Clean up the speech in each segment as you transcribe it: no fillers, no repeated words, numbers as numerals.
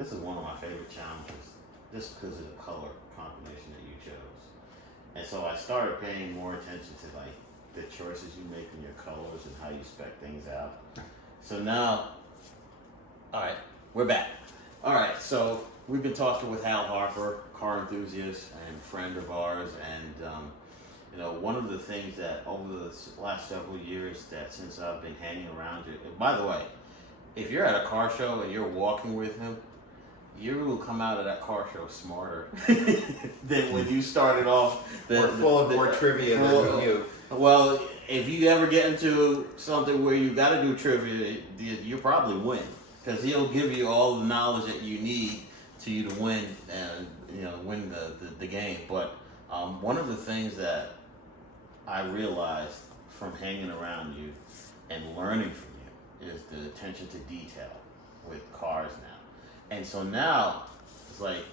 this is one of my favorite challenges, just because of the color combination that you chose. And so I started paying more attention to like the choices you make in your colors and how you spec things out. So now, all right, we're back. All right, so we've been talking with Hal Harper, car enthusiast and friend of ours, and one of the things that over the last several years that since I've been hanging around you, and by the way, if you're at a car show and you're walking with him, you will come out of that car show smarter than when you started off. We're full of more trivia than you. Well, if you ever get into something where you got to do trivia, you probably win, because he'll give you all the knowledge that you need to you to win and win the game. But one of the things that I realized from hanging around you and learning from you is the attention to detail with cars now. And so now it's like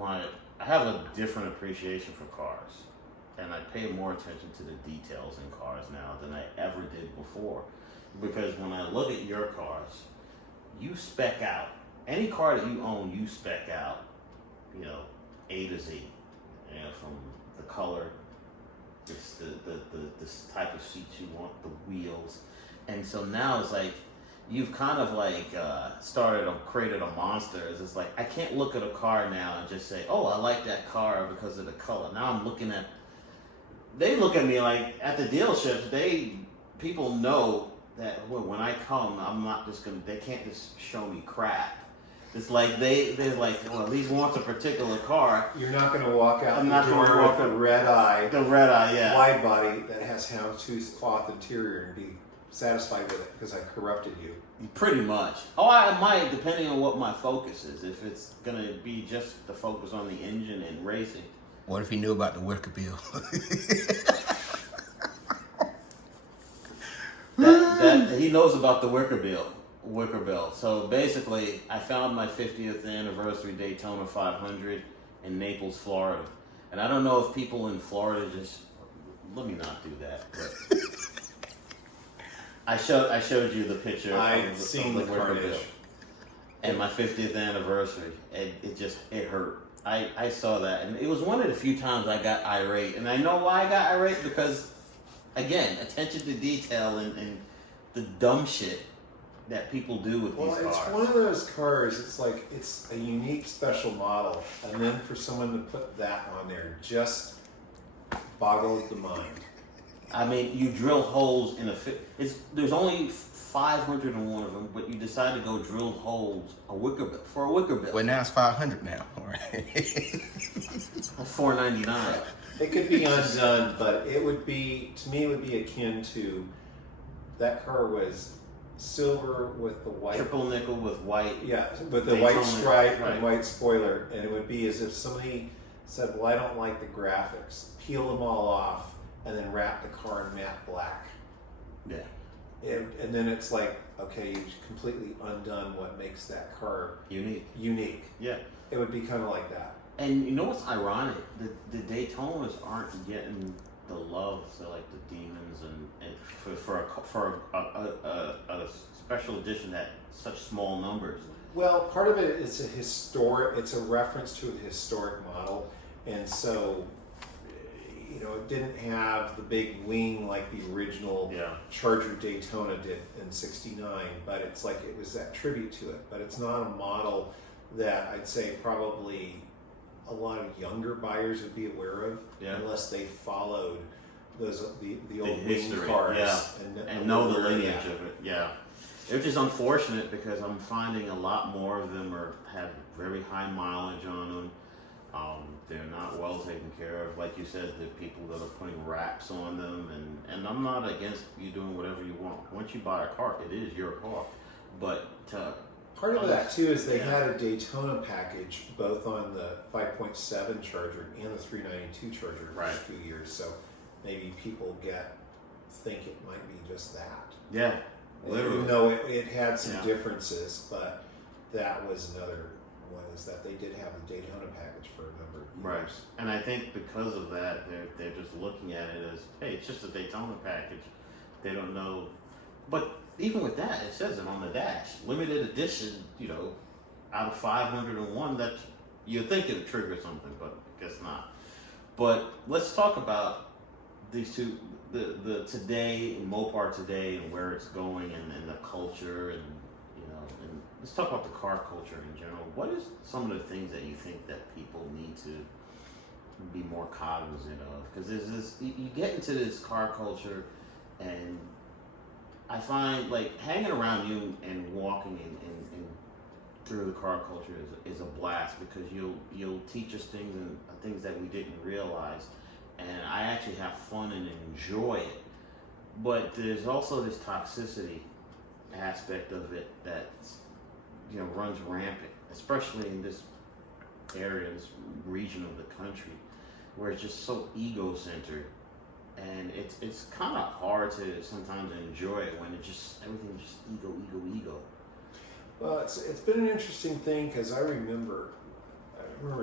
I have a different appreciation for cars, and I pay more attention to the details in cars now than I ever did before. Because when I look at your cars, you spec out any car that you own. You spec out, A to Z, from the color, the type of seats you want, the wheels, and so now it's like you've kind of like created a monster. It's like I can't look at a car now and just say, "Oh, I like that car because of the color." Now I'm looking at. They look at me like at the dealerships. People know that when I come, I'm not just gonna. They can't just show me crap. It's like they're like, well, these wants a particular car. You're not going to walk out I'm not the going to door walk with the red eye, yeah, wide body that has houndstooth cloth interior and be satisfied with it because I corrupted you. Pretty much. Oh, I might, depending on what my focus is. If it's going to be just the focus on the engine and racing. What if he knew about the wicker bill? that he knows about the wicker bill. So basically, I found my 50th anniversary Daytona 500 in Naples, Florida. And I don't know if people in Florida let me not do that. But I showed you the picture I've of seen the the wicker carnage. bill. And my 50th anniversary, and it hurt. I saw that, and it was one of the few times I got irate. And I know why I got irate, because, again, attention to detail and the dumb shit that people do with these cars. Well, it's one of those cars, it's like, it's a unique special model, and then for someone to put that on there just boggles the mind. I mean, you drill holes in there's only 501 of them, but you decide to go drill holes for a wicker bill. Well, now it's 500 now, all right? $499. It could be undone, but to me, it would be akin to, that car was silver with the white. Triple nickel with white. Yeah, with the Daytona, white stripe right. and white spoiler. And it would be as if somebody said, well, I don't like the graphics. Peel them all off and then wrap the car in matte black. Yeah. And then it's like, okay, you've completely undone what makes that car unique. Yeah. It would be kind of like that. And you know what's ironic? The Daytonas aren't getting the love, so like the Demons and for a special edition at such small numbers. Well, part of it is it's a reference to a historic model, and so it didn't have the big wing like the original Charger Daytona did in '69, but it's like it was that tribute to it. But it's not a model that I'd say probably a lot of younger buyers would be aware of unless they followed the old wing cars and know the lineage of it. Yeah, which is unfortunate because I'm finding a lot more of them have very high mileage on them. They're not well taken care of. Like you said, the people that are putting wraps on them, and I'm not against you doing whatever you want. Once you buy a car, it is your car. But part of that too is they had a Daytona package both on the 5.7 Charger and the 392 Charger for a few years. So maybe people think it might be just that. Yeah, literally. Even though it had some differences, but that was another one, is that they did have the Daytona package for a number of years. Right. And I think because of that, they're just looking at it as, hey, it's just a Daytona package. They don't know. But even with that, it says it on the dash. Limited edition, out of 501 that you think it would trigger something, but I guess not. But let's talk about these two, the today, Mopar today, and where it's going, and the culture, and and let's talk about the car culture in general. What is some of the things that you think that people need to be more cognizant of? Because there's this, you get into this car culture, and I find like hanging around you and walking in through the car culture is a blast, because you'll teach us things and things that we didn't realize, and I actually have fun and enjoy it. But there's also this toxicity aspect of it that runs rampant, especially in this area, this region of the country, where it's just so ego-centered, and it's kind of hard to sometimes enjoy it when everything's just ego. Well, it's been an interesting thing, because I remember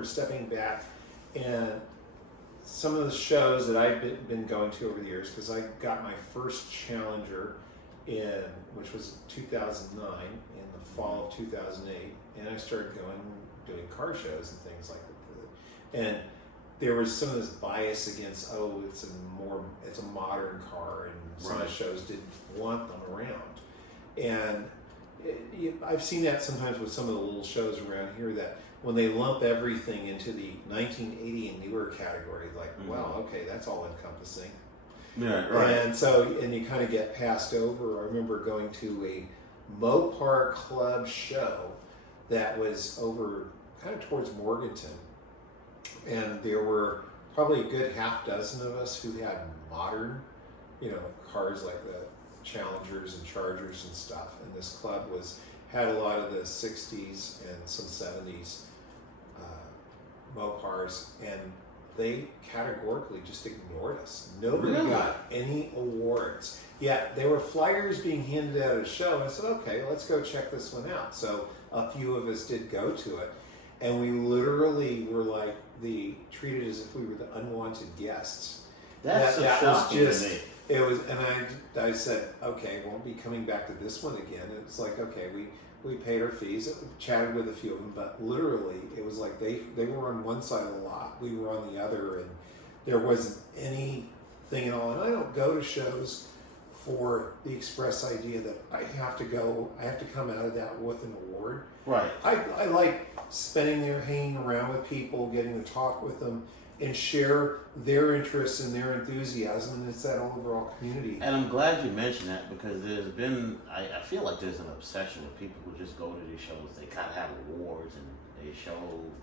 stepping back, and some of the shows that I've been going to over the years, because I got my first Challenger which was 2009, in the fall of 2008, and I started doing car shows and things like that. And there was some of this bias against, it's a modern car, and some of the shows didn't want them around. And I've seen that sometimes with some of the little shows around here, that when they lump everything into the 1980 and newer category, like, wow, okay, that's all encompassing. Yeah, right. And you kind of get passed over. I remember going to a Mopar Club show that was over kind of towards Morganton, and there were probably a good half dozen of us who had modern, cars like the Challengers and Chargers and stuff. And this club had a lot of the 60s and some 70s Mopars, and they categorically just ignored us. Nobody got any awards. Yet there were flyers being handed out at a show, and I said, okay, let's go check this one out. So a few of us did go to it, and we literally were like treated as if we were the unwanted guests. That was just to me. It was, and I said, okay, won't be coming back to this one again. It's like, okay, we paid our fees, chatted with a few of them, but literally it was like they were on one side of the lot, we were on the other, and there wasn't anything at all. And I don't go to shows for the express idea that I have to come out of that with an award. Right. I like spending there, hanging around with people, getting to talk with them, and share their interests and their enthusiasm, and it's that overall community. And I'm glad you mentioned that, because there's been, I feel like there's an obsession with people who just go to these shows. They kind of have awards, and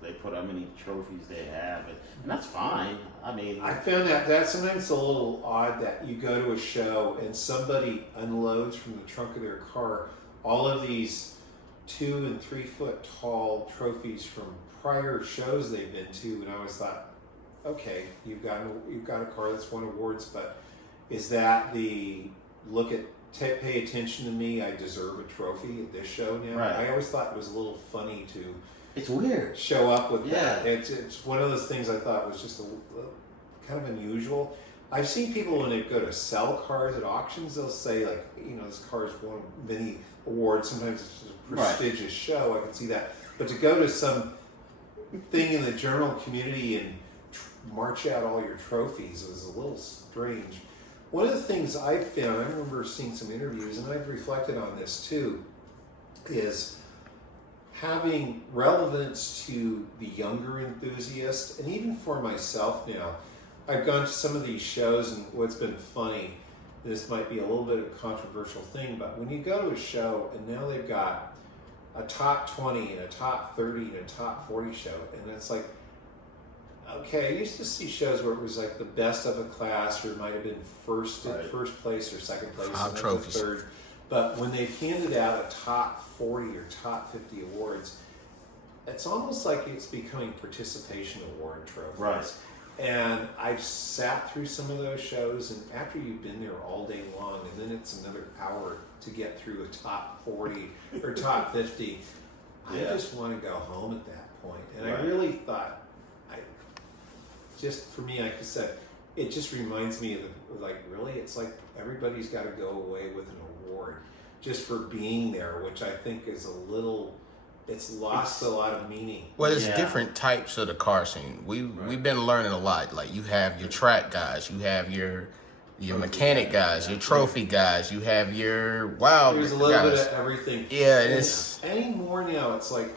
they put how many trophies they have, and that's fine. I mean, I found that sometimes a little odd, that you go to a show and somebody unloads from the trunk of their car all of these 2 and 3 foot tall trophies from prior shows they've been to, and I always thought, okay, you've got a car that's won awards, but is that pay attention to me, I deserve a trophy at this show now? Right. I always thought it was a little funny to it's weird show up with that. It's one of those things I thought was just kind of unusual. I've seen people when they go to sell cars at auctions, they'll say like, this car's won many awards. Sometimes it's a prestigious show. I can see that, but to go to some thing in the journal community and march out all your trophies was a little strange. One of the things I've found, I remember seeing some interviews, and I've reflected on this too, is having relevance to the younger enthusiast, and even for myself now. I've gone to some of these shows, and what's been funny, this might be a little bit of a controversial thing, but when you go to a show and now they've got a top 20 and a top 30 and a top 40 show, and it's like, okay, I used to see shows where it was like the best of a class, or it might have been first place or second place, and trophies. third. But when they've handed out a top 40 or top 50 awards, it's almost like it's becoming participation award trophies. Right. And I've sat through some of those shows, and after you've been there all day long, and then it's another hour to get through a top 40 or top 50, I just want to go home at that point. And I really thought, for me, like I said, it just reminds me of really, it's like everybody's got to go away with an award just for being there, which I think is a little it's lost a lot of meaning. Well, there's different types of the car scene. We've been learning a lot. Like you have your track guys, you have your mechanic guys, your trophy guys, you have your wild There's a little guys. bit of everything. Yeah, and it's anymore now. It's like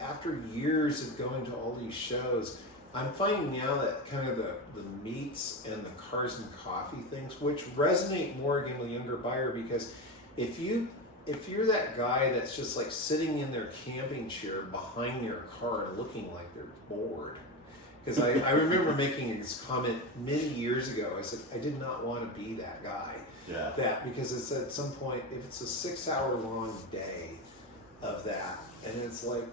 after years of going to all these shows, I'm finding now that kind of the meats and the cars and coffee things, which resonate more again with a younger buyer, because if you're that guy that's just like sitting in their camping chair behind their car looking like they're bored. Because I remember making this comment many years ago. I said, I did not want to be that guy. Yeah. Because it's at some point, if it's a 6-hour long day of that, and it's like,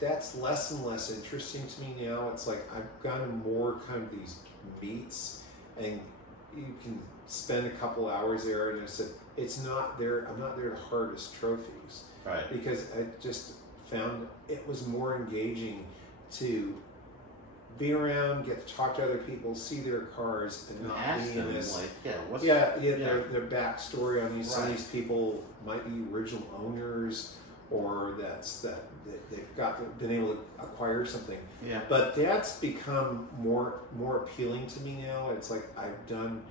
that's less and less interesting to me now. It's like I've gotten more kind of these meets, and you can spend a couple hours there, and I said, it's not there. I'm not there to harvest trophies. Right. Because I just found it was more engaging to be around, get to talk to other people, see their cars, and not ask be in them, this. like, Their backstory on these. Some of Right. these people might be original owners, or that they've been able to acquire something. Yeah. But that's become more appealing to me now. It's like I've done,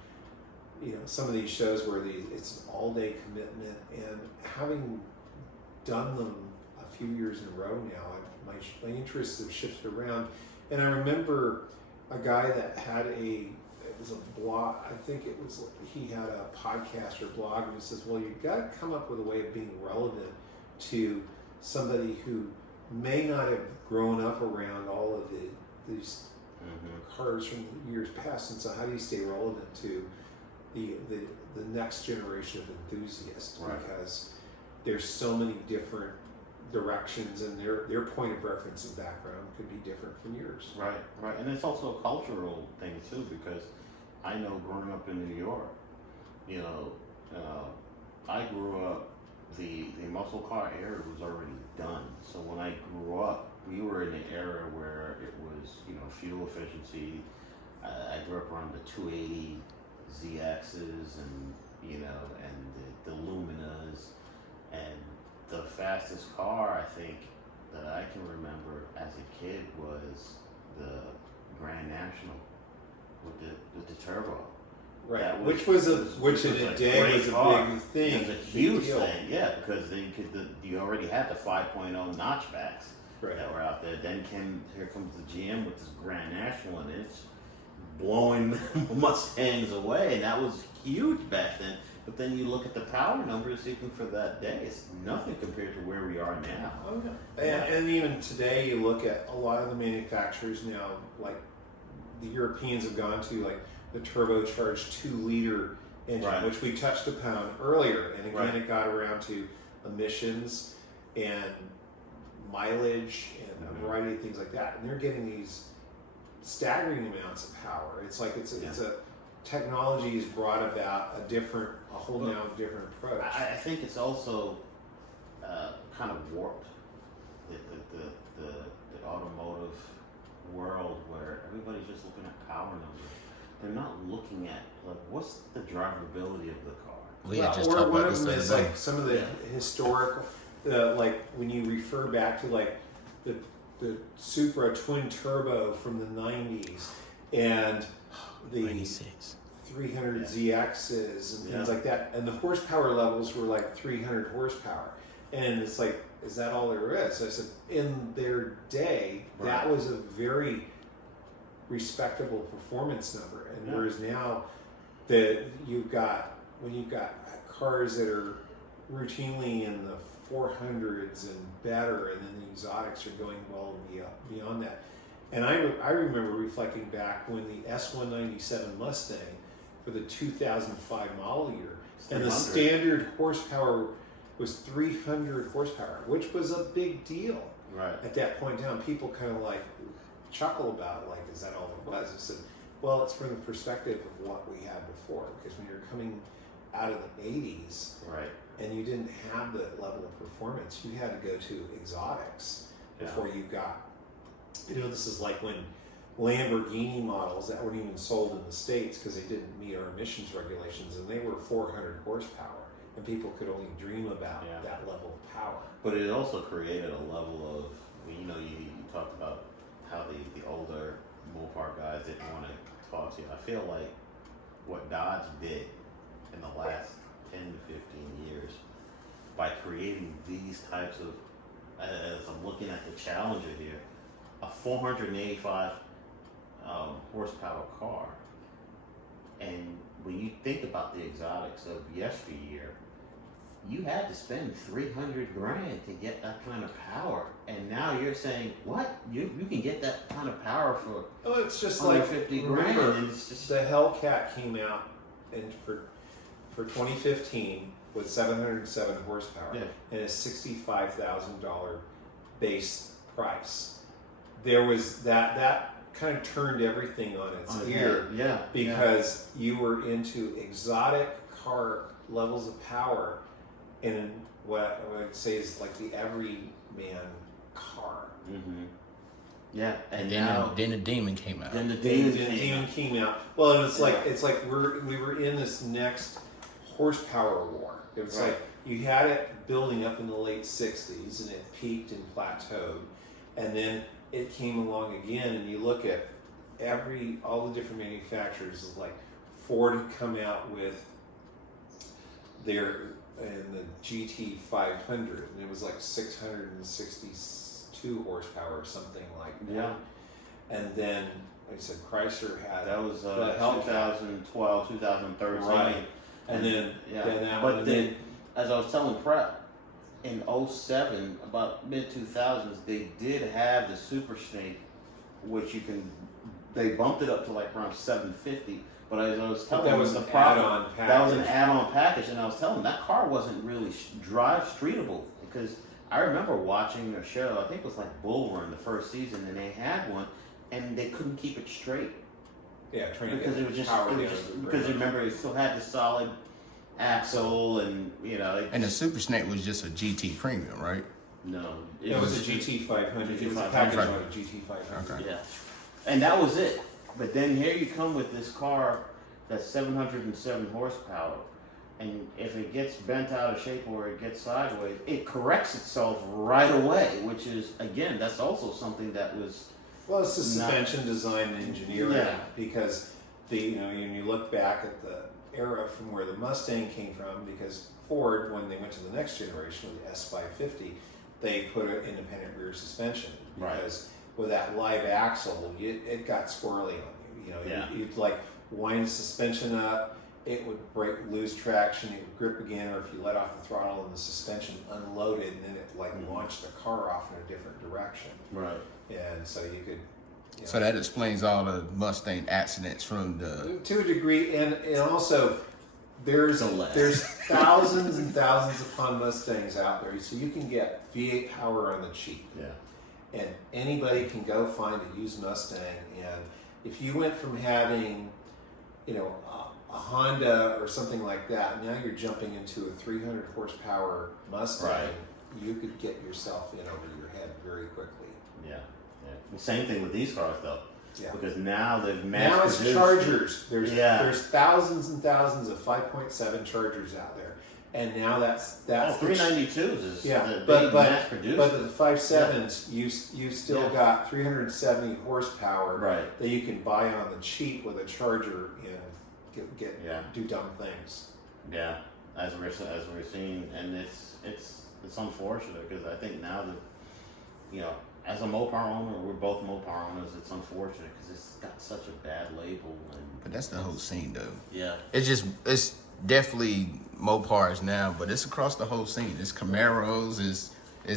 some of these shows where it's an all-day commitment, and having done them a few years in a row now, my interests have shifted around. And I remember a guy that had it was a blog, I think he had a podcast or blog, and he says, well, you've got to come up with a way of being relevant to somebody who may not have grown up around all of these cars from years past. And so how do you stay relevant to the next generation of enthusiasts? Right. Because there's so many different directions, and their point of reference and background could be different from yours. Right. And it's also a cultural thing too, because I know growing up in New York, I grew up, the muscle car era was already done. So when I grew up, we were in an era where it was, fuel efficiency. I grew up around the 280 ZXs and, and the Luminas, and the fastest car I think that I can remember as a kid was the Grand National with the turbo. Right, Which which in a a day great was a car. big thing. It was a huge thing, yeah, because you already had the 5.0 notchbacks that were out there. Then here comes the GM with this Grand National, and it's blowing Mustangs away, and that was huge back then. But then you look at the power numbers, even for that day, it's nothing compared to where we are now. Oh, yeah. And even today, you look at a lot of the manufacturers now, like the Europeans have gone to like the turbocharged 2-liter engine, which we touched upon earlier. And again, it got around to emissions and mileage and a variety of things like that. And they're getting these staggering amounts of power. It's like it's a technology has brought about a whole different approach. I think it's also kind of warped the automotive world, where everybody's just looking at power numbers. They're not looking at what's the drivability of the car. we had just or talked one about of this them the is other day. like some of the historical, like when you refer back to like the Supra twin turbo from the 90s and the 96. 300 ZXs and things like that, and the horsepower levels were like 300 horsepower, and it's like, is that all there is? I said, in their day, that was a very respectable performance number, and whereas now that you've got cars that are routinely in the 400s and better, and then the exotics are going well beyond that. And I remember reflecting back when the S197 Mustang for the 2005 model year, and the standard horsepower was 300 horsepower, which was a big deal. Right. At that point down, people kind of like chuckle about it, like, is that all there was? I said, well, it's from the perspective of what we had before, because when you're coming out of the 80s, and you didn't have that level of performance, you had to go to exotics before you got. This is like when Lamborghini models that weren't even sold in the States because they didn't meet our emissions regulations, and they were 400 horsepower, and people could only dream about that level of power. But it also created a level of, you know, you talked about how the older Mopar guys didn't want to talk to you. I feel like what Dodge did in the last 10 to 15 years by creating these types of, as I'm looking at the Challenger here, a 485 horsepower car. And when you think about the exotics of yesteryear, you had to spend $300,000 to get that kind of power, and now you're saying, what? You can get that kind of power for it's just under like $50,000, and it's just the Hellcat came out for 2015 with 707 horsepower, and a $65,000 base price. There was that kind of turned everything on its ear, because you were into exotic car levels of power. In what I would say is like the everyman car. Mm-hmm. Yeah, and then the Demon came out. Then the Demon came out. Well, and it's like we were in this next horsepower war. It was like you had it building up in the late '60s, and it peaked and plateaued, and then it came along again. And you look at all the different manufacturers. Like Ford had come out with their the GT 500, and it was like 662 horsepower or something like that. Yeah. And then, like I said, Chrysler had that was the 2012, 2013. Right. And then, then as I was telling Prep, in 07, about mid 2000s, they did have the Super Snake, which they bumped it up to like around 750. But as I was telling that was an add-on package. That was an add-on package, and I was telling them that car wasn't really drive streetable, because I remember watching a show. I think it was like Bull Run the first season, and they had one, and they couldn't keep it straight. Yeah, because it was just because you remember it still had the solid axle, and you know. And the Super Snake was just a GT Premium, right? No, it was a GT 500. It was a package on a GT 500. Okay. Yeah, and that was it. But then here you come with this car that's 707 horsepower, and if it gets bent out of shape or it gets sideways, it corrects itself right away, which is, again, that's also something that was... Well, it's the suspension design and engineering, because when you look back at the era from where the Mustang came from, because Ford, when they went to the next generation with the S550, they put an independent rear suspension, because with that live axle, it got squirrely on you. You'd like wind the suspension up, it would lose traction, it would grip again, or if you let off the throttle and the suspension unloaded, and then it launched the car off in a different direction. Right. And so you could. So that explains all the Mustang accidents from the. To a degree, and also there's thousands and thousands upon Mustangs out there, so you can get V8 power on the cheap. Yeah. And anybody can go find a used Mustang, and if you went from having, a Honda or something like that, now you're jumping into a 300 horsepower Mustang, you could get yourself in over your head very quickly. Yeah. The same thing with these cars, though. Yeah. Because now they've now it's Chargers. There's thousands and thousands of 5.7 Chargers out there. And now that's 392s is but mass produced. But the 5.7s, you still got 370 horsepower that you can buy on the cheap with a Charger and do dumb things. Yeah, as we're seeing, and it's unfortunate, because I think now that as a Mopar owner, we're both Mopar owners. It's unfortunate because it's got such a bad label. But that's the whole scene, though. Yeah, it's definitely Mopars now, but it's across the whole scene. It's Camaros, it's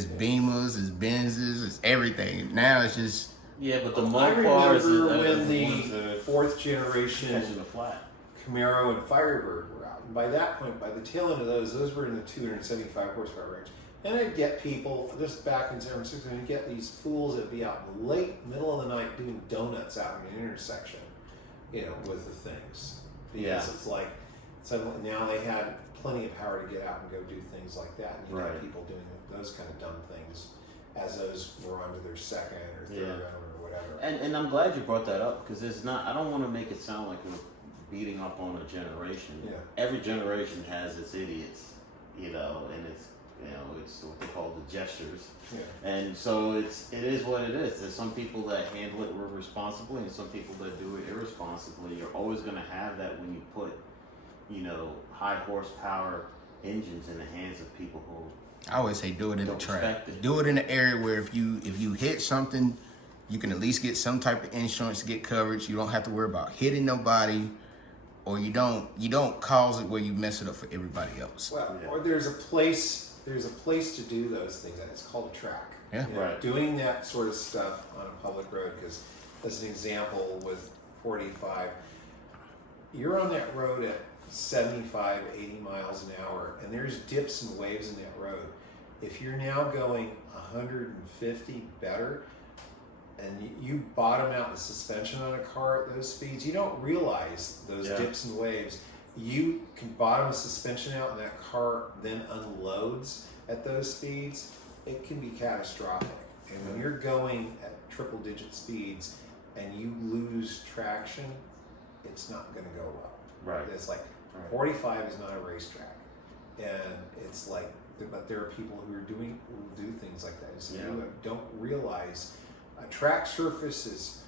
Beamers, it's Benzes, it's everything. Now it's just but the I Mopars remember when the fourth generation catching the flat. Camaro and Firebird were out, and by that point, by the tail end of those were in the 275 horsepower range. And I'd get people just back in San Francisco, and you'd get these fools that'd be out in the middle of the night doing donuts out in an intersection, with the things. Because it's like, suddenly now they had plenty of power to get out and go do things like that. And you had people doing those kind of dumb things as those were onto their second or third owner or whatever. And I'm glad you brought that up, because it's not. I don't want to make it sound like we're beating up on a generation. Yeah. Every generation has its idiots, and You know, it's what they call the gestures. Yeah. And so it is what it is. There's some people that handle it responsibly and some people that do it irresponsibly. You're always going to have that when you put, you know, high horsepower engines in the hands of people who I always say do it in the don't track. respect it. Do it in an area where if you hit something, you can at least get some type of insurance to get coverage. You don't have to worry about hitting nobody, or you don't cause it where you mess it up for everybody else. Well, or there's a place to do those things, and it's called a track. Yeah. You know, Right. Doing that sort of stuff on a public road, because as an example with 45, you're on that road at 75, 80 miles an hour, and there's dips and waves in that road. If you're now going 150 better, and you bottom out the suspension on a car at those speeds, you don't realize those dips and waves. You can bottom a suspension out and that car then unloads at those speeds. It can be catastrophic. And when you're going at triple digit speeds and you lose traction, it's not going to go well. Right. It's like 45 is not a racetrack. And it's like, but there are people who do things like that. So you don't realize a track surface is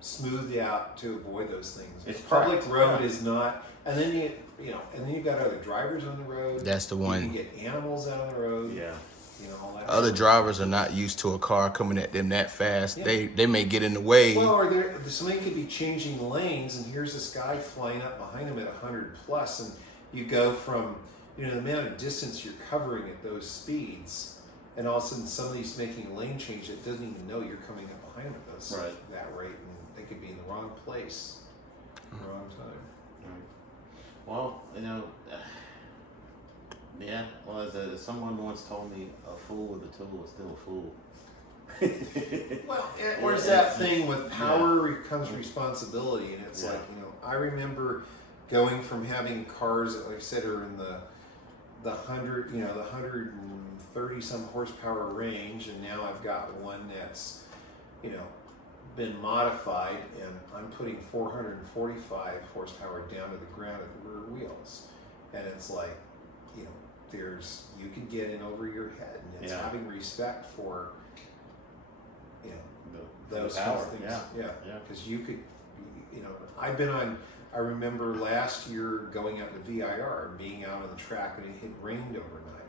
smoothed out to avoid those things. It's Public practical. road is not, and then you've got other drivers on the road. That's the one. You can get animals out on the road. Yeah. You know, all that. Other stuff. drivers are not used to a car coming at them that fast. Yeah. They may get in the way. Well, or somebody could be changing lanes, and here's this guy flying up behind him at 100 plus, and you go from, the amount of distance you're covering at those speeds, and all of a sudden somebody's making a lane change that doesn't even know you're coming up behind them at that rate, and they could be in the wrong place, at the wrong time. Right. Well, as someone once told me, a fool with a tool is still a fool. Well, or is that thing with power comes responsibility, and it's like, I remember going from having cars that, like I said, are in the 130 some horsepower range, and now I've got one that's, been modified, and I'm putting 445 horsepower down to the ground at the rear wheels, and it's like, you can get in over your head, and it's having respect for, those kinds of things. Yeah. Because you could, I remember last year going out to VIR and being out on the track when it had rained overnight.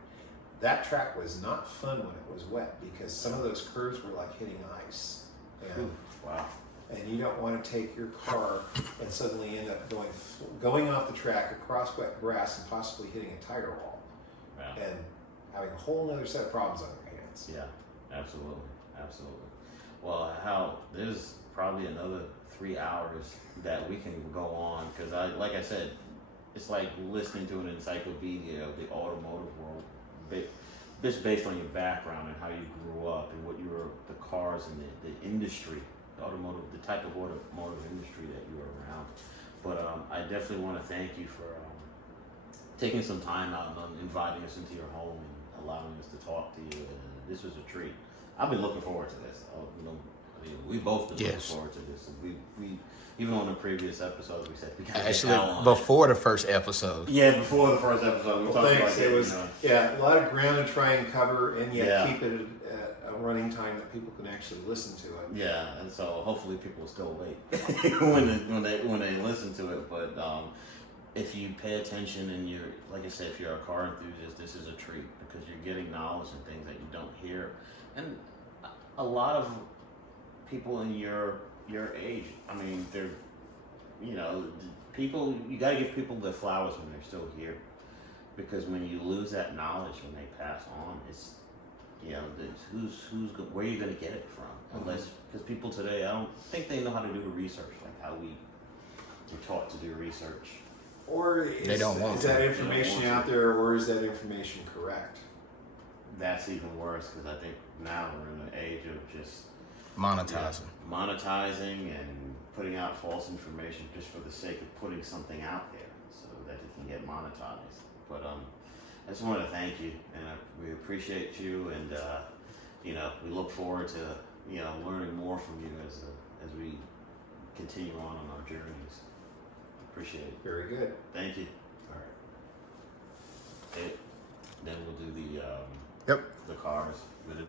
That track was not fun when it was wet because some of those curves were like hitting ice. And, wow. And you don't want to take your car and suddenly end up going off the track across wet grass and possibly hitting a tire wall. Yeah. And having a whole other set of problems on your hands. Yeah, absolutely. Well, Hal, there's probably another 3 hours that we can go on because like I said, it's like listening to an encyclopedia of the automotive world, just based on your background and how you grew up and what the cars and the industry, the type of automotive industry that you were around. But I definitely want to thank you for taking some time out and inviting us into your home and allowing us to talk to you. And this was a treat. I've been looking forward to this. We both been looking forward to this. We even on the previous episodes we said we got Actually, before the first episode. Yeah, before the first episode, we talked about it. Was a lot of ground to try and cover, and yet keep it at a running time that people can actually listen to it. Yeah, and so hopefully people will still wait when they listen to it. But if you pay attention and you're, like I said, if you're a car enthusiast, this is a treat because you're getting knowledge and things that you don't hear. And a lot of people in your age, I mean, they're, people, you got to give people their flowers when they're still here. Because when you lose that knowledge when they pass on, it's, where are you going to get it from? Unless, because people today, I don't think they know how to do the research, like how we were taught to do research. Or is that information out there, or is that information correct? That's even worse because I think now we're in an age of just monetizing and putting out false information just for the sake of putting something out there so that it can get monetized. But I just want to thank you, and we appreciate you, and we look forward to learning more from you as we continue on our journeys. Appreciate it. Very good. Thank you.